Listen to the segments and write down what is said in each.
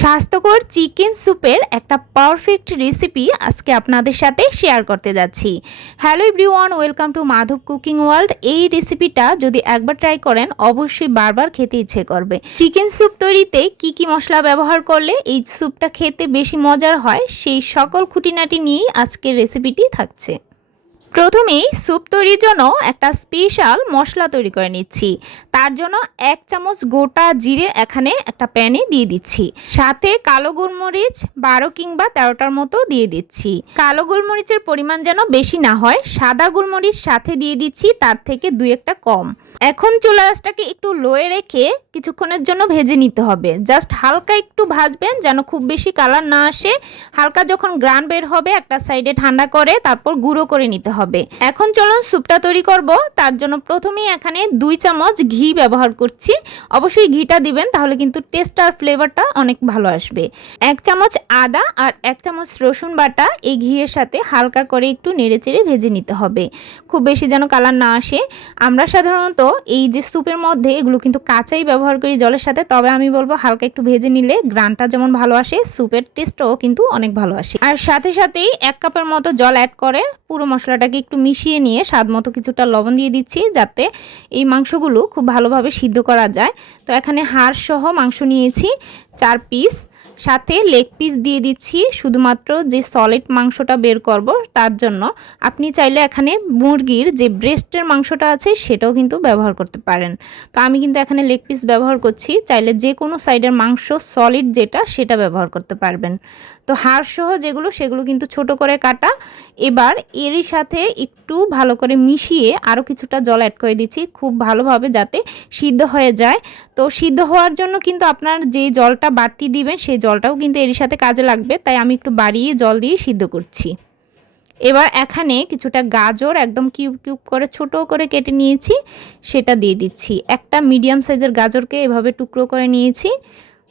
স্বাস্থ্যকর চিকেন স্যুপের একটা পারফেক্ট রেসিপি আজকে আপনাদের সাথে শেয়ার করতে যাচ্ছি। Hello everyone, welcome to Madhab cooking world. এই রেসিপিটা যদি একবার ট্রাই করেন অবশ্যই বারবার খেতে ইচ্ছে করবে। চিকেন স্যুপ তৈরিতে কি কি মশলা ব্যবহার করলে এই স্যুপটা খেতে বেশি মজার হয় সেই সকল খুঁটিনাটি নিয়েই আজকের রেসিপিটি থাকছে। প্রথমেই স্যুপ তৈরির জন্য একটা স্পেশাল মশলা তৈরি করে নিচ্ছি। তার জন্য 1 চামচ গোটা জিরে এখানে একটা প্যানে দিয়ে দিচ্ছি। সাথে কালো গোলমরিচ 12 কিংবা 13টার মতো দিয়ে দিচ্ছি। কালো গোলমরিচের পরিমাণ যেন বেশি না হয়। সাদা গোলমরিচ সাথে দিয়ে দিচ্ছি, তার থেকে 2-1টা কম। এখন চুলা আঁচটাকে একটু লোয়ে রেখে কিছুক্ষণের জন্য ভেজে নিতে হবে। জাস্ট হালকা একটু ভাজবেন, যেন খুব বেশি কালার না আসে। হালকা যখন গ্রান বের হবে একটা সাইডে ঠান্ডা করে তারপর গুঁড়ো করে নিতে হবে। এখন চলুন স্যুপটা তৈরি করব। তার জন্য প্রথমেই এখানে 2 চামচ ঘি ব্যবহার করছি। অবশ্যই ঘিটা দিবেন, তাহলে কিন্তু টেস্ট আর ফ্লেভারটা অনেক ভালো আসবে। 1 চামচ আদা আর 1 চামচ রসুন বাটা এই ঘিয়ের সাথে হালকা করে একটু নেড়েচেড়ে ভেজে নিতে হবে, খুব বেশি যেন কালার না আসে। আমরা সাধারণত এই যে স্যুপের মধ্যে এগুলো কিন্তু কাঁচাই ব্যবহার করি জলের সাথে, তবে আমি বলবো হালকা একটু ভেজে নিলে গ্রানটা যেমন ভালো আসে, স্যুপের টেস্টও কিন্তু অনেক ভালো আসে। আর সাথে সাথেই 1 কাপের মতো জল অ্যাড করে পুরো মশলাটাকে একটু মিশিয়ে নিয়ে স্বাদ মতো কিছুটা লবণ দিয়ে দিচ্ছি, যাতে এই মাংসগুলো খুব ভালোভাবে সিদ্ধ করা যায়। তো এখানে হাড় সহ মাংস নিয়েছি 4 পিস, সাথে লেগ পিস দিয়ে দিচ্ছি শুধুমাত্র যে সলিড মাংসটা বের করব তার জন্য। আপনি চাইলে এখানে মুরগির যে ব্রেস্টের মাংসটা আছে সেটাও কিন্তু ব্যবহার করতে পারেন। তো আমি কিন্তু এখানে লেগ পিস ব্যবহার করছি, চাইলে যে কোনো সাইডের মাংস সলিড যেটা সেটা ব্যবহার করতে পারবেন। তো হাড় সহ যেগুলো সেগুলো কিন্তু ছোট করে কাটা। এবার এরই সাথে একটু ভালো করে মিশিয়ে আরও কিছুটা জল অ্যাড করে দিচ্ছি, খুব ভালোভাবে যাতে সিদ্ধ হয়ে যায়। তো সিদ্ধ হওয়ার জন্য কিন্তু আপনার যে জলটা বাড়তি দিবেন সেই জলটাও কিন্তু এর সাথে কাজে লাগবে, তাই আমি একটু বাড়িয়ে জল দিয়ে সিদ্ধ করছি। এবার এখানে কিছুটা গাজর একদম কিউব কিউব করে ছোট করে কেটে নিয়েছি, সেটা দিয়ে দিচ্ছি। একটা মিডিয়াম সাইজের গাজরকে এভাবে টুকরো করে নিয়েছি।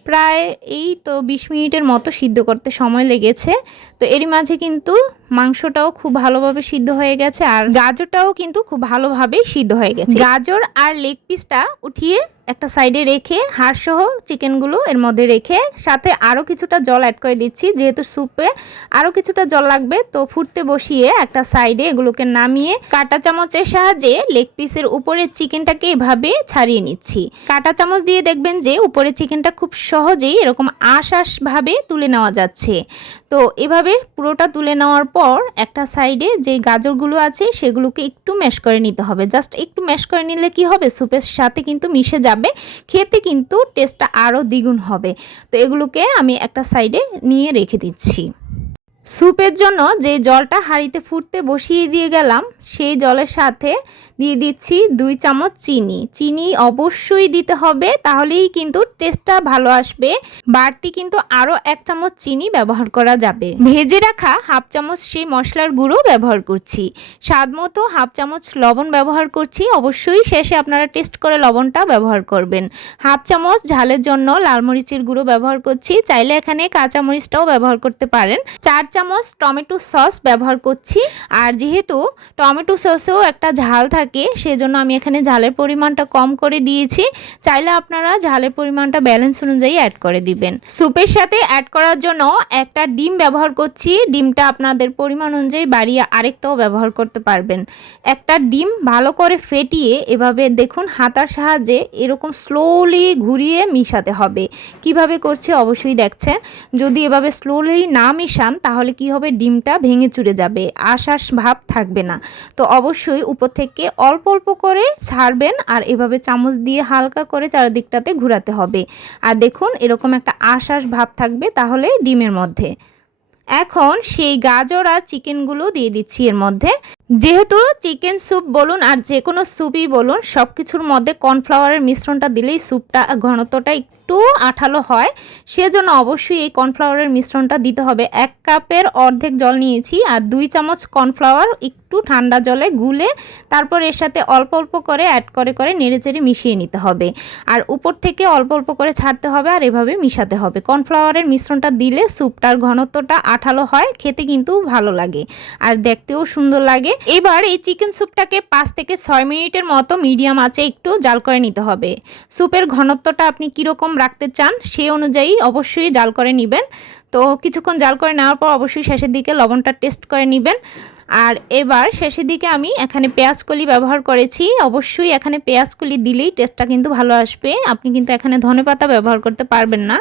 প্রায় এই তো 20 মিনিটের মতো সিদ্ধ করতে সময় লেগেছে। তো এরই মাঝে কিন্তু মাংসটাও খুব ভালোভাবে সিদ্ধ হয়ে গেছে আর গাজরটাও কিন্তু খুব ভালোভাবেই সিদ্ধ হয়ে গেছে। গাজর আর লেগ পিসটা উঠিয়ে একটা সাইডে রেখে হাড়সহ চিকেনগুলো এর মধ্যে রেখে সাথে আরও কিছুটা জল অ্যাড করে দিচ্ছি, যেহেতু স্যুপে আরও কিছুটা জল লাগবে। তো ফুটতে বসিয়ে একটা সাইডে এগুলোকে নামিয়ে কাঁটা চামচের সাহায্যে লেগ পিসের উপরের চিকেনটাকে এভাবে ছাড়িয়ে নিচ্ছি। কাঁটা চামচ দিয়ে দেখবেন যে উপরের চিকেনটা খুব সহজেই এরকম ভাবে তুলে নেওয়া যাচ্ছে। তো এভাবে পুরোটা তুলে নেওয়ার পর একটা সাইডে যে গাজরগুলো আছে সেগুলোকে একটু ম্যাশ করে নিতে হবে। জাস্ট একটু ম্যাশ করে নিলে কি হবে, স্যুপের সাথে কিন্তু মিশে যাবে, খেতে কিন্তু টেস্টটা আরও দ্বিগুণ হবে। তো এগুলোকে আমি একটা সাইডে নিয়ে রেখে দিচ্ছি। স্যুপের জন্য যে জলটা হাঁড়িতে ফুটতে বসিয়ে দিয়ে গেলাম সেই জলের সাথে দিয়ে দিচ্ছি 2 চামচ চিনি। চিনি অবশ্যই দিতে হবে, তাহলেই কিন্তু টেস্টটা ভালো আসবে। বাড়তি কিন্তু আরও 1 চামচ চিনি ব্যবহার করা যাবে। ভেজে রাখা হাফ চামচ সেই মশলার গুঁড়ো ব্যবহার করছি। স্বাদ মতো হাফ চামচ লবণ ব্যবহার করছি। অবশ্যই শেষে আপনারা টেস্ট করে লবণটা ব্যবহার করবেন। হাফ চামচ ঝালের জন্য লাল মরিচের গুঁড়ো ব্যবহার করছি, চাইলে এখানে কাঁচা মরিচটাও ব্যবহার করতে পারেন। 4 চামচ টমেটো সস ব্যবহার করছি। আর যেহেতু টমেটো সসেও একটা ঝাল থাকে সেজন্য আমি এখানে ঝালের পরিমাণটা কম করে দিয়েছি, চাইলে আপনারা ঝালের পরিমাণটা ব্যালেন্স অনুযায়ী অ্যাড করে দিবেন। স্যুপের সাথে অ্যাড করার জন্য একটা ডিম ব্যবহার করছি। ডিমটা আপনাদের পরিমাণ অনুযায়ী বাড়িয়ে আরেকটাও ব্যবহার করতে পারবেন। একটা ডিম ভালো করে ফেটিয়ে এভাবে দেখুন হাতার সাহায্যে এরকম স্লোলি ঘুরিয়ে মিশাতে হবে। কিভাবে করছে অবশ্যই দেখছেন। যদি এভাবে স্লোলি না মিশান তাহলে কি হবে, ডিমটা ভেঙে চুরে যাবে, আঁশ ভাব থাকবে না। তো অবশ্যই উপর থেকে অল্প অল্প করে ছাড়বেন আর এভাবে চামচ দিয়ে হালকা করে চারদিকটাতে ঘোরাতে হবে। আর দেখুন এরকম একটা আঁশ ভাব থাকবে তাহলে ডিমের মধ্যে। এখন সেই গাজর আর চিকেনগুলো দিয়ে দিচ্ছি এর মধ্যে। যেহেতু চিকেন স্যুপ বলুন আর যে কোনো স্যুপই বলুন সব কিছুর মধ্যে কর্নফ্লাওয়ারের মিশ্রণটা দিলেই স্যুপটা ঘনত্বটা একটু আঠালো হয়, সেজন্য অবশ্যই এই কর্নফ্লাওয়ারের মিশ্রণটা দিতে হবে। 1 কাপের অর্ধেক জল নিয়েছি আর 2 চামচ কর্নফ্লাওয়ার একটু ঠান্ডা জলে গুলে তারপর এর সাথে অল্প অল্প করে অ্যাড করে নেড়েচেড়ে মিশিয়ে নিতে হবে। আর উপর থেকে অল্প অল্প করে ছাড়তে হবে আর এভাবে মিশাতে হবে। কর্নফ্লাওয়ারের মিশ্রণটা দিলে স্যুপটার ঘনত্বটা আঠালো হয়, খেতে কিন্তু ভালো লাগে আর দেখতেও সুন্দর লাগে। এবার এই চিকেন স্যুপটাকে 5 থেকে 6 মিনিটের মতো মিডিয়াম আঁচে একটু জাল করে নিতে হবে। স্যুপের ঘনত্বটা আপনি কীরকম কীরকম রাখতে চান সেই অনুযায়ী অবশ্যই জাল করে নেবেন। তো কিছুক্ষণ জাল করে নেওয়ার পর অবশ্যই শেষের দিকে লবণটা টেস্ট করে নেবেন। আর এবার শেষের দিকে আমি এখানে পেঁয়াজকলি ব্যবহার করেছি। অবশ্যই এখানে পেঁয়াজকলি দিলেই টেস্টটা কিন্তু ভালো আসবে। আপনি কিন্তু এখানে ধনেপাতা ব্যবহার করতে পারবেন না।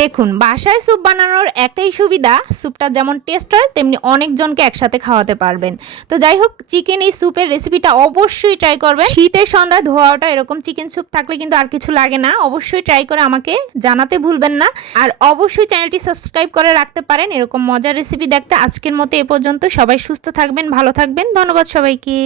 দেখুন, বাসায় স্যুপ বানানোর একটাই সুবিধা, স্যুপটা যেমন টেস্ট হয় তেমনি অনেকজনকে একসাথে খাওয়াতে পারবেন। তো যাই হোক, চিকেন এই স্যুপের রেসিপিটা অবশ্যই ট্রাই করবেন। শীতের সন্ধ্যায় ধোয়াটা এরকম চিকেন স্যুপ থাকলে কিন্তু আর কিছু লাগে না। অবশ্যই ট্রাই করে আমাকে জানাতে ভুলবেন না। আর অবশ্যই চ্যানেলটি সাবস্ক্রাইব করে রাখতে পারেন এরকম মজার রেসিপি দেখতে। আজকের মতো এ পর্যন্ত। সবাই সুস্থ থাকবেন, ভালো থাকবেন। ধন্যবাদ সবাইকে।